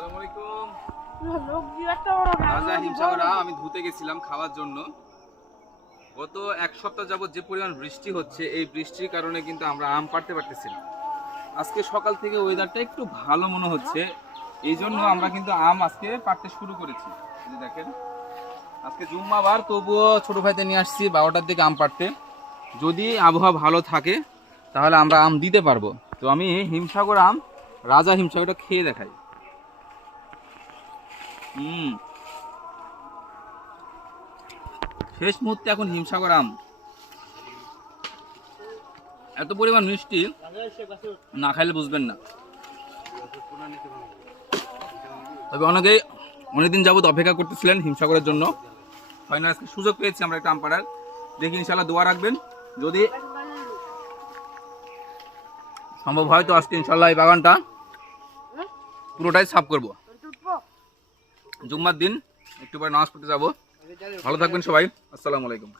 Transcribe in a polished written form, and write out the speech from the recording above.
আসসালামু আলাইকুম। রাজা হিমসাগর আম আমি ধুতে গেছিলাম খাওয়ার জন্য। গত এক সপ্তাহ যাবত যে পরিমাণ বৃষ্টি হচ্ছে, এই বৃষ্টির কারণে কিন্তু আমরা আম পাড়তে পারতেছি না। আজকে সকাল থেকে ওয়েদারটা একটু ভালো মনে হচ্ছে, এই জন্য আমরা কিন্তু আম আজকে পাড়তে শুরু করেছি। এই যে দেখেন, আজকে জুম্মাবার, তবুও ছোট ভাইতে নিয়ে আসছি 12টার দিকে আম পাড়তে। যদি আবহাওয়া ভালো থাকে তাহলে আমরা আম দিতে পারবো। তো আমি হিমসাগর আম, রাজা হিমসাগরটা খেয়ে দেখাই। শেষ মুহূর্তে এখন হিমসাগর আম, এত পরিমাণ মিষ্টি, না খাইলে বুঝবেন না। তবে অনেকেই অনেকদিন যাবত অপেক্ষা করতেছিলেন হিমসাগরের জন্য। ফাইনাল আজকে সুযোগ পেয়েছি আমরা একটা আম পাড়ার। দেখি ইনশাল্লাহ দোয়া রাখবেন, যদি সম্ভব হয় তো আজকে ইনশাল্লাহ এই বাগানটা পুরোটাই সাফ করব। জুম্মার দিন একটু পরে নামাজ পড়তে যাবো। ভালো থাকবেন সবাই, আসসালামু আলাইকুম।